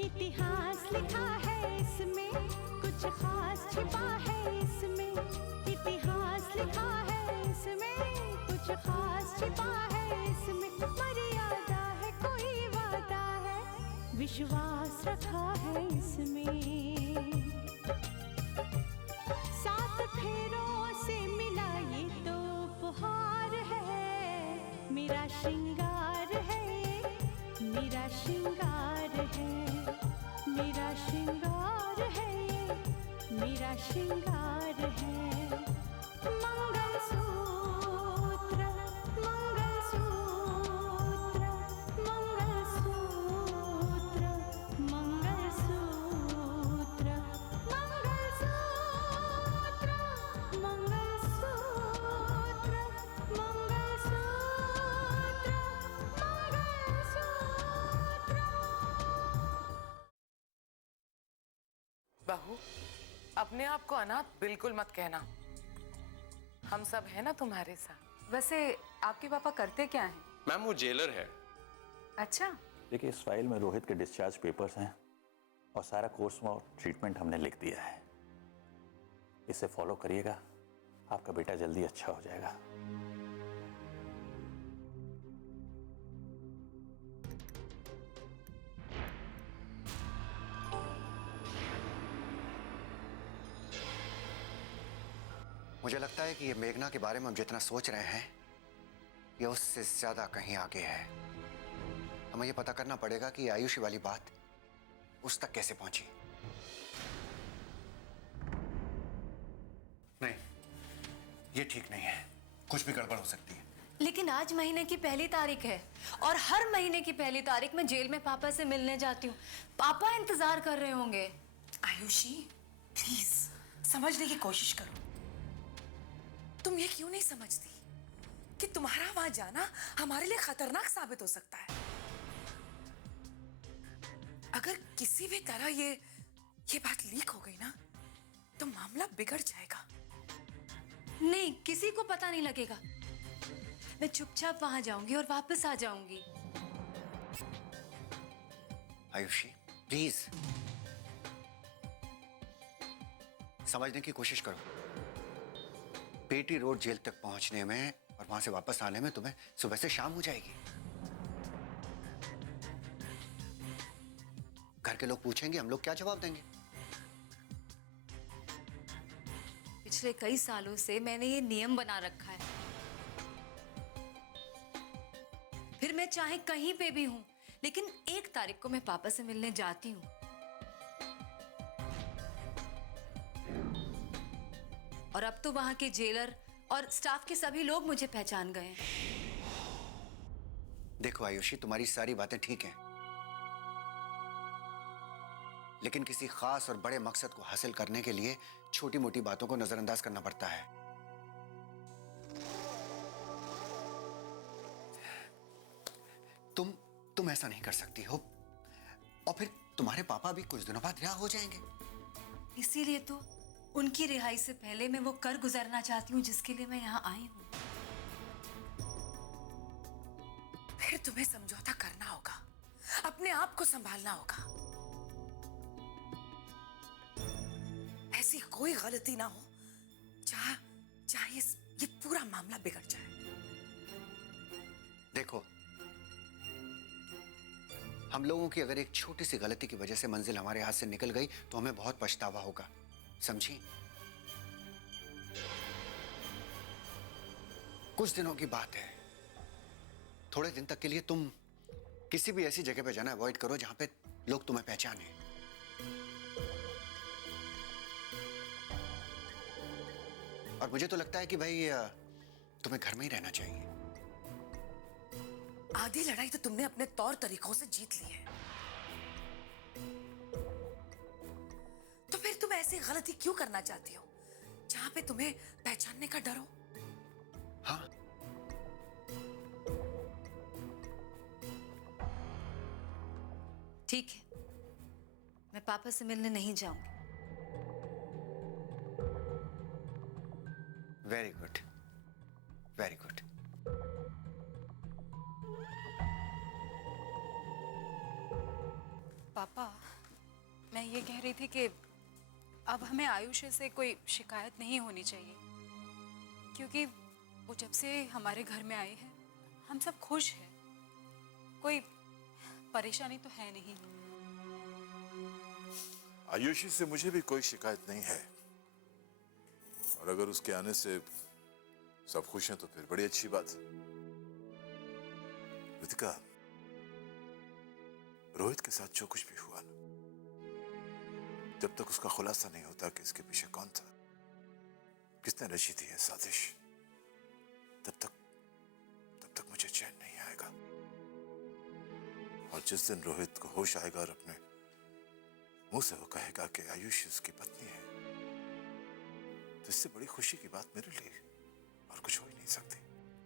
इतिहास लिखा है इसमें, कुछ खास छिपा है इसमें। इतिहास लिखा है इसमें, कुछ खास छिपा है इसमें। मर्यादा है, कोई वादा है, विश्वास रखा है इसमें। सात फेरों से मिला ये तो उपहार है, मेरा श्रृंगार है, मेरा श्रृंगार है, मेरा श्रृंगार है, मेरा श्रृंगार है। मंगलसूत्र, मंगलसूत्र, मंगलसूत्र, मंगलसूत्र, मंगलसूत्र, मंगलसूत्र, मंगलसूत्र। बहू, अपने आप को अनाथ बिल्कुल मत कहना। हम सब है ना तुम्हारे साथ। वैसे आपके पापा करते क्या हैं? मैम वो जेलर है। अच्छा। देखिए, इस फाइल में रोहित के डिस्चार्ज पेपर्स हैं और सारा कोर्स और ट्रीटमेंट हमने लिख दिया है। इसे फॉलो करिएगा, आपका बेटा जल्दी अच्छा हो जाएगा। मुझे लगता है कि ये मेघना के बारे में हम जितना सोच रहे हैं ये उससे ज्यादा कहीं आगे है। हमें ये पता करना पड़ेगा कि आयुषी वाली बात उस तक कैसे पहुंची। नहीं, ये ठीक नहीं है, कुछ भी गड़बड़ हो सकती है। लेकिन आज महीने की पहली तारीख है और हर महीने की पहली तारीख में जेल में पापा से मिलने जाती हूँ। पापा इंतजार कर रहे होंगे। आयुषी, प्लीज समझने की कोशिश करो। तुम ये क्यों नहीं समझती कि तुम्हारा वहां जाना हमारे लिए खतरनाक साबित हो सकता है। अगर किसी भी तरह ये बात लीक हो गई ना तो मामला बिगड़ जाएगा। नहीं, किसी को पता नहीं लगेगा। मैं चुपचाप वहां जाऊंगी और वापस आ जाऊंगी। आयुषी प्लीज समझने की कोशिश करो। पेटी रोड जेल तक पहुंचने में और वहां से वापस आने में तुम्हें सुबह से शाम हो जाएगी। घर के लोग पूछेंगे, हम लोग क्या जवाब देंगे? पिछले कई सालों से मैंने ये नियम बना रखा है, फिर मैं चाहे कहीं पे भी हूं, लेकिन 1 तारीख को मैं पापा से मिलने जाती हूं। और अब तो वहां के जेलर और स्टाफ के सभी लोग मुझे पहचान गए हैं। देखो आयुषी, तुम्हारी सारी बातें ठीक हैं, लेकिन किसी खास और बड़े मकसद को हासिल करने के लिए छोटी मोटी बातों को नजरअंदाज करना पड़ता है। तुम ऐसा नहीं कर सकती हो, और फिर तुम्हारे पापा भी कुछ दिनों बाद रिहा हो जाएंगे। इसीलिए तो उनकी रिहाई से पहले मैं वो कर गुजरना चाहती हूँ जिसके लिए मैं यहाँ आई हूँ। फिर तुम्हें समझौता करना होगा, अपने आप को संभालना होगा। ऐसी कोई गलती ना हो जहां ये पूरा मामला बिगड़ जाए। देखो, हम लोगों की अगर एक छोटी सी गलती की वजह से मंजिल हमारे हाथ से निकल गई तो हमें बहुत पछतावा होगा, समझी? कुछ दिनों की बात है, थोड़े दिन तक के लिए तुम किसी भी ऐसी जगह पे जाना अवॉइड करो जहां पे लोग तुम्हें पहचाने। और मुझे तो लगता है कि भाई तुम्हें घर में ही रहना चाहिए। आधी लड़ाई तो तुमने अपने तौर तरीकों से जीत ली है, तो फिर तुम ऐसी गलती क्यों करना चाहती हो जहां पे तुम्हें पहचानने का डर हो? हाँ, ठीक है, मैं पापा से मिलने नहीं जाऊंगी। Very good, very good. पापा, मैं ये कह रही थी कि अब हमें आयुष से कोई शिकायत नहीं होनी चाहिए, क्योंकि वो जब से हमारे घर में आए हैं हम सब खुश हैं, कोई परेशानी तो है नहीं। आयुषी से मुझे भी कोई शिकायत नहीं है, और अगर उसके आने से सब खुश हैं तो फिर बड़ी अच्छी बात है। रितिका, रोहित के साथ जो कुछ भी हुआ ना, जब तक उसका खुलासा नहीं होता कि इसके पीछे कौन था, किसने रची थी यह साजिश, तब तक मुझे चैन नहीं आएगा। और जिस दिन रोहित को होश आएगा और अपने मुंह से वो कहेगा कि आयुषी उसकी पत्नी है, तो इससे बड़ी खुशी की बात मेरे लिए और कुछ हो ही नहीं सकती।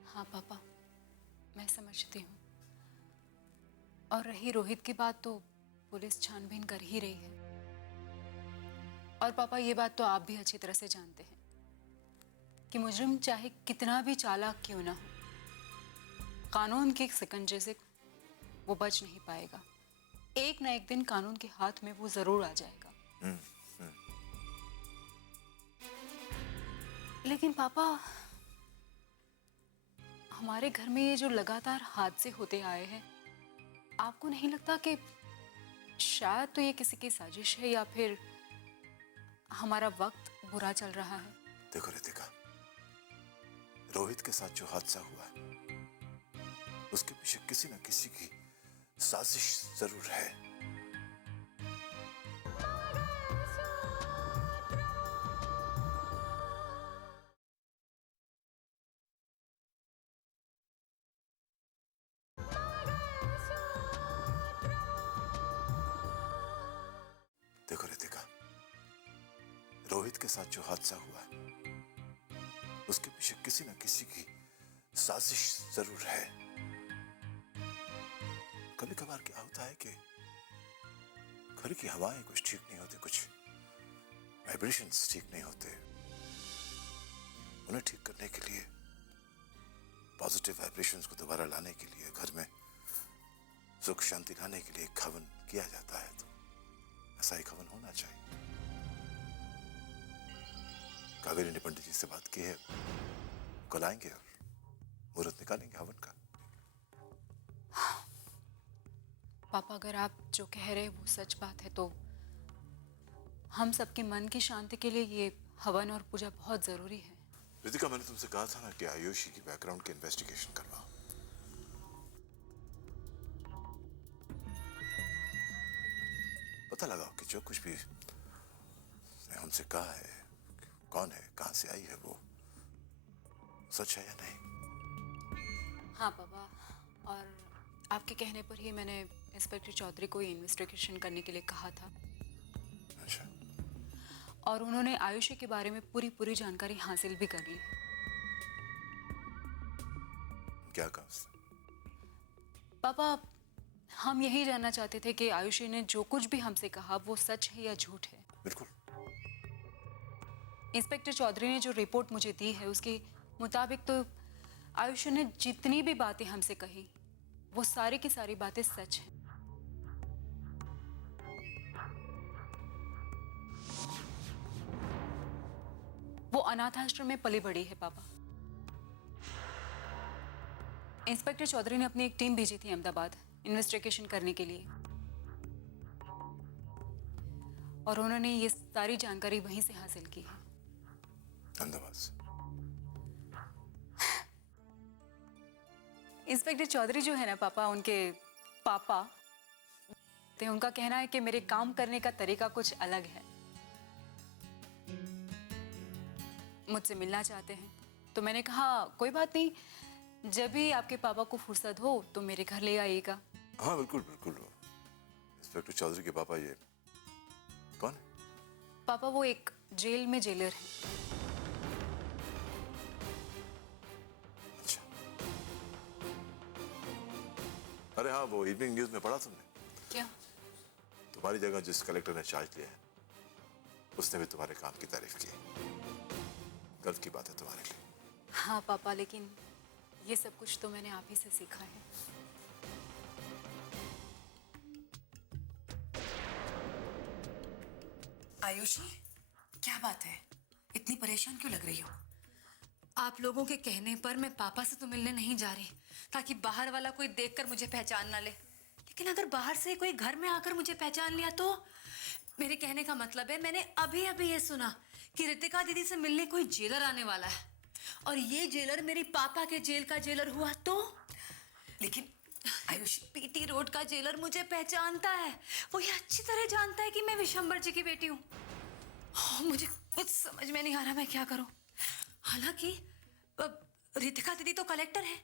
हाँ पापा, मैं समझती हूँ। और रही रोहित की बात, तो पुलिस छानबीन कर ही रही है। और पापा, ये बात तो आप भी अच्छी तरह से जानते हैं कि मुजरिम चाहे कितना भी चालाक क्यों ना हो, कानून के शिकंजे से वो बच नहीं पाएगा। एक ना एक दिन कानून के हाथ में वो जरूर आ जाएगा। लेकिन पापा, हमारे घर में ये जो लगातार हादसे होते आए हैं, आपको नहीं लगता कि शायद तो ये किसी की साजिश है, या फिर हमारा वक्त बुरा चल रहा है? देखो रितिका, रोहित के साथ जो हादसा हुआ है, उसके पीछे किसी न किसी की साजिश जरूर है। देखो रितिका, रोहित के साथ जो हादसा हुआ है, उसके पीछे किसी न किसी की साजिश जरूर है। कभी कभार क्या होता है कि घर की हवाएं कुछ ठीक नहीं होती, कुछ वाइब्रेशंस ठीक नहीं होते। उन्हें ठीक करने के लिए, पॉजिटिव वाइब्रेशंस को दोबारा लाने के लिए, घर में सुख शांति लाने के लिए एक हवन किया जाता है। तो ऐसा एक हवन होना चाहिए। कावेरी ने पंडित जी से बात की है, कल आएंगे और मुहूर्त निकालेंगे हवन का। पापा, अगर आप जो कह रहे हैं वो सच बात है, तो हम सबके मन की शांति के लिए ये हवन और पूजा बहुत जरूरी है। रितिका, मैंने तुमसे कहा था ना कि आयुषी की बैकग्राउंड की इन्वेस्टिगेशन करवाओ। पता लगाओ कि जो कुछ भी उसने हमसे कहा है, कौन है, कहां से आई है, वो सच है या नहीं। हाँ पापा, और आपके कहने पर ही मैंने इंस्पेक्टर चौधरी को इन्वेस्टिगेशन करने के लिए कहा था। अच्छा। और उन्होंने आयुषी के बारे में पूरी जानकारी हासिल भी कर ली। क्या कहा उसने? पापा, हम यही जानना चाहते थे कि आयुषी ने जो कुछ भी हमसे कहा वो सच है या झूठ है। बिल्कुल। इंस्पेक्टर चौधरी ने जो रिपोर्ट मुझे दी है, उसके मुताबिक तो आयुषी ने जितनी भी बातें हमसे कही, वो सारी की सारी बातें सच हैं। वो अनाथाश्रम में पली बड़ी है पापा। इंस्पेक्टर चौधरी ने अपनी एक टीम भेजी थी अहमदाबाद इन्वेस्टिगेशन करने के लिए, और उन्होंने ये सारी जानकारी वहीं से हासिल की है। अहमदाबाद से? इंस्पेक्टर चौधरी जो है ना पापा, उनके पापा, तो उनका कहना है कि मेरे काम करने का तरीका कुछ अलग है। मुझसे मिलना चाहते हैं, तो मैंने कहा कोई बात नहीं, जब भी आपके पापा को फुर्सत हो तो मेरे घर ले आइएगा। हाँ बिल्कुल बिल्कुल। इंस्पेक्टर चौधरी के पापा ये कौन है? पापा, वो एक जेल में जेलर हैं। अच्छा। अरे हाँ, वो इवनिंग न्यूज में पढ़ा तुमने? क्या? तुम्हारी जगह जिस कलेक्टर ने चार्ज लिया है, उसने भी तुम्हारे काम की तारीफ की। गर्व की बात है तुम्हारे लिए। हाँ पापा, लेकिन ये सब कुछ तो मैंने आप ही से सीखा है। आयुषी, क्या बात है? इतनी परेशान क्यों लग रही हो? आप लोगों के कहने पर मैं पापा से तो मिलने नहीं जा रही, ताकि बाहर वाला कोई देखकर मुझे पहचान ना ले। लेकिन अगर बाहर से कोई घर में आकर मुझे पहचान लिया तो? मेरे कहने का मतलब है, मैंने अभी अभी ये सुना कि रितिका दीदी से मिलने कोई जेलर आने वाला है, और ये जेलर मेरे पापा के जेल का जेलर हुआ तो? लेकिन आयुषी, पीटी रोड का जेलर मुझे पहचानता है। वो ये अच्छी तरह जानता है कि मैं विशंबर जी की बेटी हूँ। मुझे कुछ समझ में नहीं आ रहा मैं क्या करूं। हालांकि रितिका दीदी तो कलेक्टर है,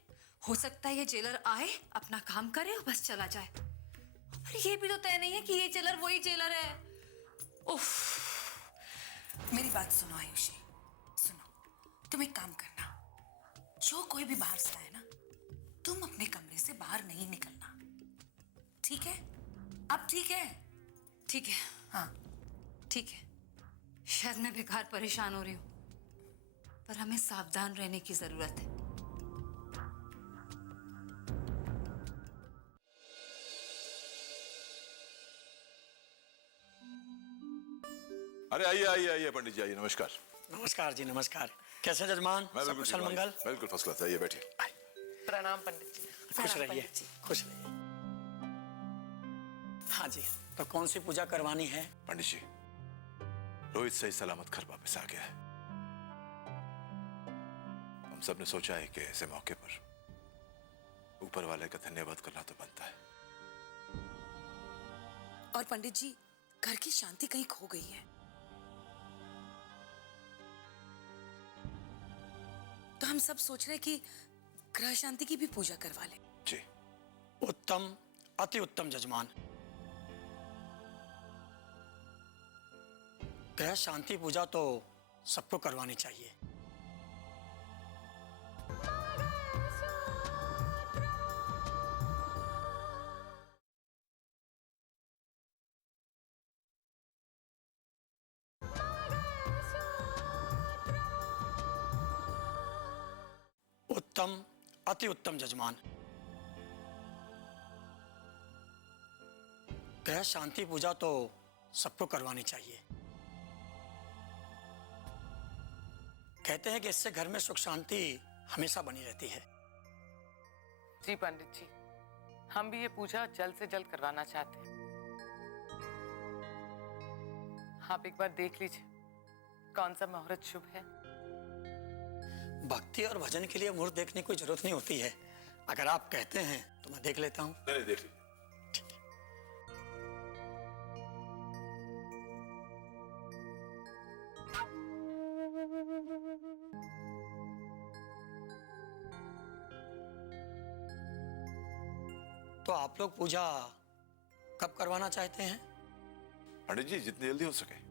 हो सकता है ये जेलर आए, अपना काम करे और बस चला जाए। पर ये भी तो तय नहीं है कि ये जेलर वही जेलर है। उफ। मेरी बात सुनो आयुषी, सुनो। तुम एक काम करना, जो कोई भी बाहर से आए ना, तुम अपने कमरे से बाहर नहीं निकलना, ठीक है? अब ठीक है? ठीक है, हाँ। ठीक है। शायद मैं बेकार परेशान हो रही हूँ, पर हमें सावधान रहने की जरूरत है। अरे आइए आइए आइए पंडित जी, आइए। नमस्कार। नमस्कार जी, नमस्कार। कैसे जजमान? मैं सब बिल्कुल कुशल ठीक हूँ, मंगल? बिल्कुल फर्स्ट क्लास। आइए बैठिए। प्रणाम पंडित जी। खुश रहिए, खुश रहिए। हाँ जी, तो कौन सी पूजा करवानी है? पंडित जी, रोहित सही सलामत घर वापस आ गया है। हम सब ने सोचा है कि ऐसे मौके पर ऊपर वाले का धन्यवाद करना तो बनता है। और पंडित जी, घर की शांति कहीं खो गई है, तो हम सब सोच रहे कि ग्रह शांति की भी पूजा करवा ले। जी उत्तम, अति उत्तम जजमान। ग्रह शांति पूजा तो सबको करवानी चाहिए। उत्तम, अति उत्तम जजमान। ग्रह शांति पूजा तो सबको करवानी चाहिए। कहते हैं कि इससे घर में सुख शांति हमेशा बनी रहती है। जी पंडित जी, हम भी ये पूजा जल्द से जल्द करवाना चाहते हैं। आप एक बार देख लीजिए कौन सा मुहूर्त शुभ है। भक्ति और भजन के लिए मुहूर्त देखने की कोई जरूरत नहीं होती है। अगर आप कहते हैं तो मैं देख लेता हूँ। नहीं, देख लीजिए। ठीक है। तो आप लोग पूजा कब करवाना चाहते हैं? पंडित जी, जितनी जल्दी हो सके।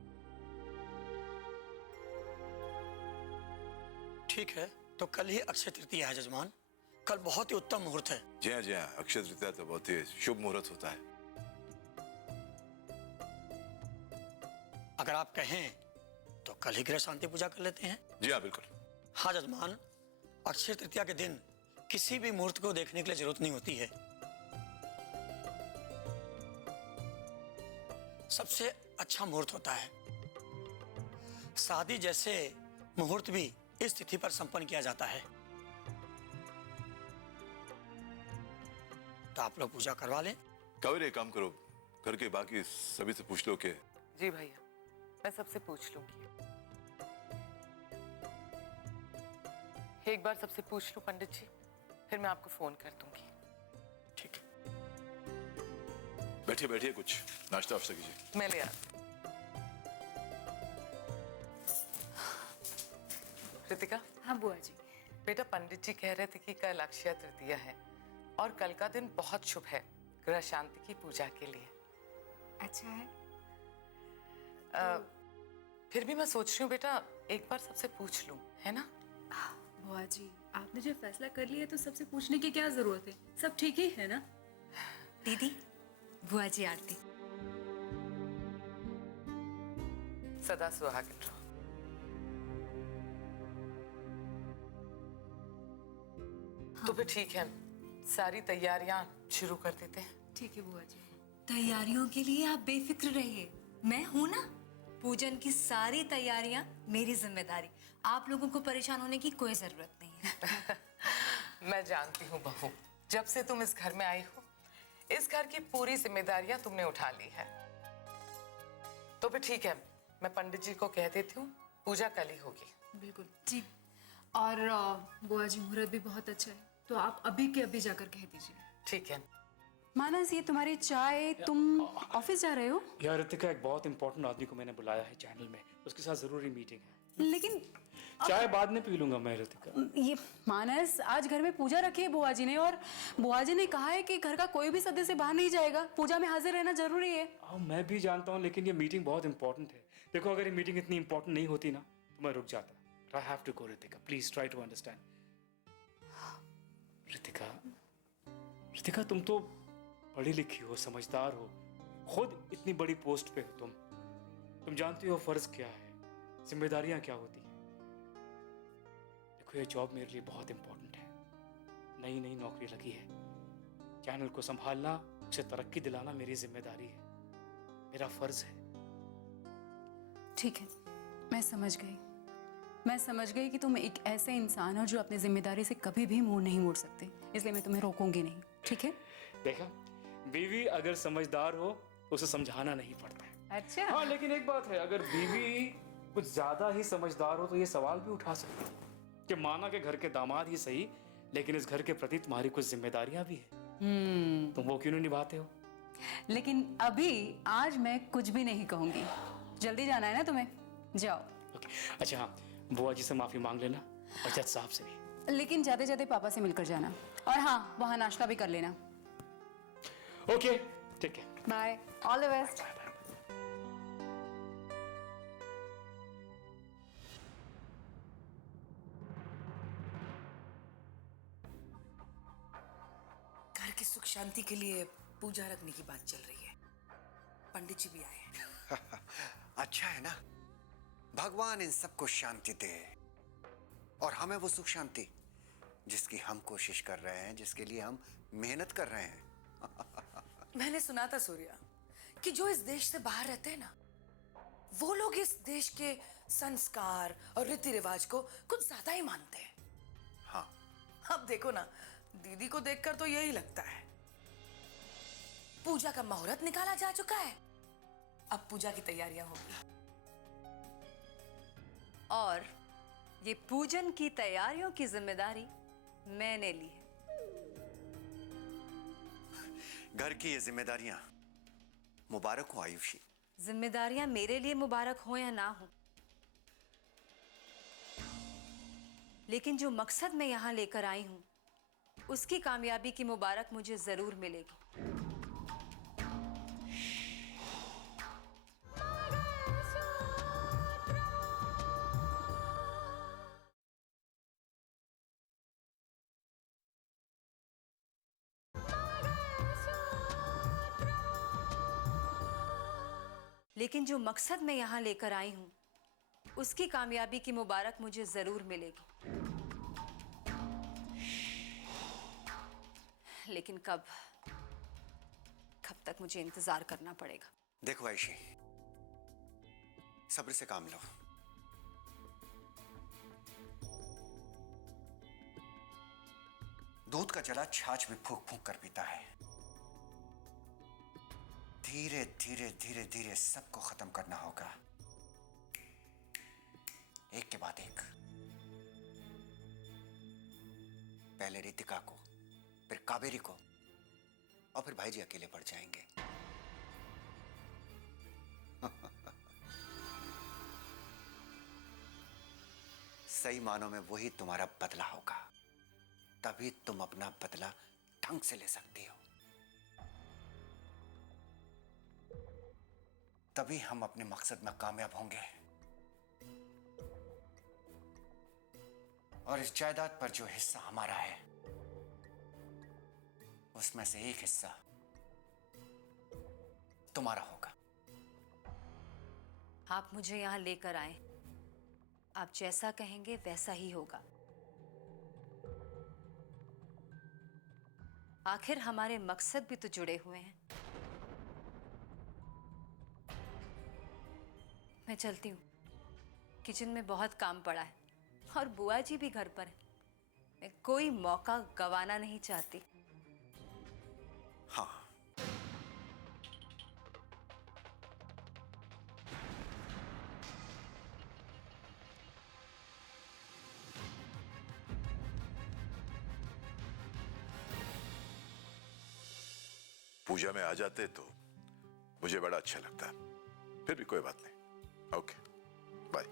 ठीक है, तो कल ही अक्षय तृतीया है जजमान। कल बहुत ही उत्तम मुहूर्त है। जी हाँ, जी हाँ, अक्षय तृतीया तो बहुत ही शुभ मुहूर्त होता है। अगर आप कहें तो कल ही ग्रह शांति पूजा कर लेते हैं। जी हाँ, बिल्कुल। हाँ जजमान, अक्षय तृतीया के दिन किसी भी मुहूर्त को देखने के लिए जरूरत नहीं होती है। सबसे अच्छा मुहूर्त होता है। शादी जैसे मुहूर्त भी इस तिथि पर संपन्न किया जाता है। तो आप लोग पूजा करवा लें। कविर, एक काम करो, घर के बाकी सभी से पूछ लो कि। जी भैया, मैं सबसे पूछ लूंगी। एक बार सबसे पूछ लूं पंडित जी, फिर मैं आपको फोन कर दूंगी। ठीक है। बैठिए बैठिए, कुछ नाश्ता वाश्ता कीजिए। मैं ले आती। रितिका। हाँ बुआ जी। बेटा, पंडित जी कह रहे थे कि कल अक्षय तृतीया है और कल का दिन बहुत शुभ है ग्रह शांति की पूजा के लिए। अच्छा है। फिर भी मैं सोच रही हूँ बेटा, एक बार सबसे पूछ लूं, है ना? बुआ जी, आपने जो फैसला कर लिया तो सबसे पूछने की क्या जरूरत है? सब ठीक ही है ना? दीदी, बुआ जी आरती। सदा सुहागिन रहो। तो फिर ठीक है, सारी तैयारियां शुरू कर देते हैं। ठीक है बुआ जी। तैयारियों के लिए आप बेफिक्र रहिए, मैं हूं ना। पूजन की सारी तैयारियां मेरी जिम्मेदारी। आप लोगों को परेशान होने की कोई जरूरत नहीं है। मैं जानती हूँ बहू, जब से तुम इस घर में आई हो, इस घर की पूरी जिम्मेदारियां तुमने उठा ली है। तो फिर ठीक है, मैं पंडित जी को कह देती हूँ, पूजा कल ही होगी। बिल्कुल जी। और बुआ जी, मुहूर्त भी बहुत अच्छा है, तो आप अभी के अभी जाकर कह दीजिए। ठीक है। मानस, ये तुम्हारी चाय, तुम ऑफिस जा रहे हो? यार रितिका, एक बहुत इंपॉर्टेंट आदमी को मैंने बुलाया है चैनल में, उसके साथ जरूरी मीटिंग है। लेकिन चाय बाद में पी लूंगा मैं रितिका। ये मानस, आज घर में पूजा रखी है बुआ जी ने, और बुआ जी ने कहा है कि घर का कोई भी सदस्य बाहर नहीं जाएगा, पूजा में हाजिर रहना जरूरी है। मैं भी जानता हूँ, लेकिन ये मीटिंग बहुत इंपॉर्टेंट है। देखो, अगर ये मीटिंग इतनी इंपॉर्टेंट नहीं होती ना तो मैं रुक जाता। I have to go Ritika, please try to understand. Ritika, तुम तो पढ़ी लिखी हो, समझदार हो, खुद इतनी बड़ी पोस्ट पे हो तुम जानती हो फर्ज क्या है, जिम्मेदारियां क्या होती हैं। देखो, ये जॉब मेरे लिए बहुत इंपॉर्टेंट है। नई नई नौकरी लगी है, चैनल को संभालना, उसे तरक्की दिलाना मेरी जिम्मेदारी है, मेरा फर्ज है। ठीक है, मैं समझ गई कि तुम एक ऐसे इंसान हो जो अपनी जिम्मेदारी से कभी भी मुंह नहीं मोड़ सकते, इसलिए मैं तुम्हें रोकूंगी नहीं, ठीक है? देखा, बीवी अगर समझदार हो उसे समझाना नहीं पड़ता है। अच्छा। हाँ, लेकिन एक बात है, अगर बीवी कुछ ज्यादा ही समझदार हो तो ये सवाल भी उठा सकती है कि माना के घर के दामाद ही सही, लेकिन इस घर के प्रति तुम्हारी कुछ जिम्मेदारियां भी है। तुम वो क्यों नहीं निभाते हो? लेकिन अभी आज मैं कुछ भी नहीं कहूंगी। जल्दी जाना है ना तुम्हें, जाओ। ओके, अच्छा हाँ, बुआ जी से माफी मांग लेना और जज साहब से भी। लेकिन जाते जाते पापा से मिलकर जाना, और हाँ, वहाँ नाश्ता भी कर लेना। ओके, ठीक है, बाय, ऑल द बेस्ट। घर की सुख शांति के लिए पूजा रखने की बात चल रही है, पंडित जी भी आए हैं। अच्छा है ना, भगवान इन सबको शांति दे, और हमें वो सुख शांति जिसकी हम कोशिश कर रहे हैं, जिसके लिए हम मेहनत कर रहे हैं। मैंने सुना था सूर्या कि जो इस देश से बाहर रहते हैं ना, वो लोग इस देश के संस्कार और रीति रिवाज को कुछ ज्यादा ही मानते हैं। हाँ, अब देखो ना, दीदी को देखकर तो यही लगता है। पूजा का मुहूर्त निकाला जा चुका है, अब पूजा की तैयारियां होगी। और ये पूजन की तैयारियों की जिम्मेदारी मैंने ली है। घर की ये जिम्मेदारियां मुबारक हो आयुषी। जिम्मेदारियां मेरे लिए मुबारक हो या ना हो, लेकिन जो मकसद मैं यहां लेकर आई हूं, उसकी कामयाबी की मुबारक मुझे जरूर मिलेगी। लेकिन जो मकसद मैं यहां लेकर आई हूं, उसकी कामयाबी की मुबारक मुझे जरूर मिलेगी। लेकिन कब तक मुझे इंतजार करना पड़ेगा। देखो आयुषी, सब्र से काम लो। दूध का जला छाछ में फूंक फूंक कर पीता है। धीरे धीरे धीरे धीरे सबको खत्म करना होगा, एक के बाद एक। पहले रितिका को, फिर कावेरी को, और फिर भाई जी अकेले पड़ जाएंगे। सही मानों में वही तुम्हारा बदला होगा, तभी तुम अपना बदला ढंग से ले सकती हो। तभी हम अपने मकसद में कामयाब होंगे। और इस जायदाद पर जो हिस्सा हमारा है, उसमें से एक हिस्सा तुम्हारा होगा। आप मुझे यहां लेकर आए, आप जैसा कहेंगे वैसा ही होगा। आखिर हमारे मकसद भी तो जुड़े हुए हैं। मैं चलती हूँ, किचन में बहुत काम पड़ा है और बुआ जी भी घर पर है। मैं कोई मौका गंवाना नहीं चाहती। हाँ, पूजा में आ जाते तो मुझे बड़ा अच्छा लगता। फिर भी कोई बात नहीं। Okay, bye.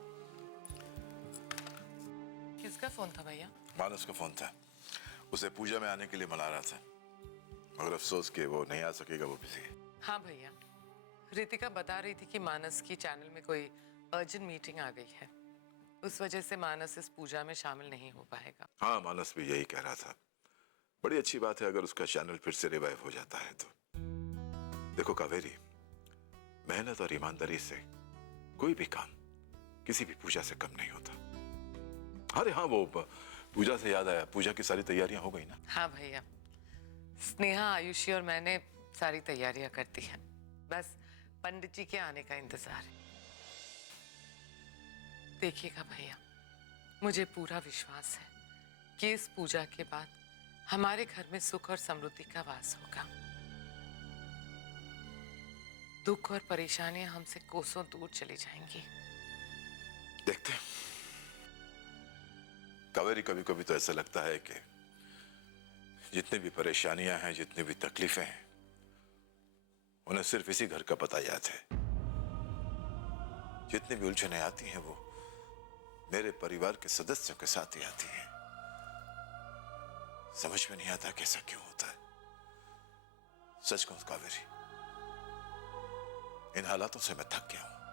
किसका फोन था भैया? मानस का फोन था। उसे पूजा में आने के लिए मना रहा था, मगर अफसोस कि वो नहीं आ सकेगा, वो बिजी है। हाँ भैया, रितिका बता रही थी कि मानस की चैनल में कोई अर्जेंट मीटिंग आ गई है, उस वजह से मानस इस पूजा में शामिल नहीं हो पाएगा। हाँ, मानस भी यही कह रहा था। बड़ी अच्छी बात है अगर उसका चैनल फिर से रिवाइव हो जाता है तो। देखो कावेरी, मेहनत और ईमानदारी से कोई भी काम किसी भी पूजा से कम नहीं होता। अरे हाँ, वो पूजा से याद आया, पूजा की सारी तैयारियां हो गई ना? हाँ भैया, स्नेहा, आयुषी और मैंने सारी तैयारियां कर दी हैं, बस पंडित जी के आने का इंतजार है। देखिएगा भैया, मुझे पूरा विश्वास है कि इस पूजा के बाद हमारे घर में सुख और समृद्धि का वास होगा। दुख और परेशानियां हमसे कोसों दूर चली जाएंगी। देखते हैं। कावेरी, कभी कभी तो ऐसा लगता है कि जितनी भी परेशानियां हैं, जितनी भी तकलीफें हैं, उन्हें सिर्फ इसी घर का पता याद है। जितनी भी उलझनें आती हैं वो मेरे परिवार के सदस्यों के साथ ही आती हैं। समझ में नहीं आता कैसा क्यों होता है। सच कहूं कावेरी, इन हालातों से मैं थक गया हूं।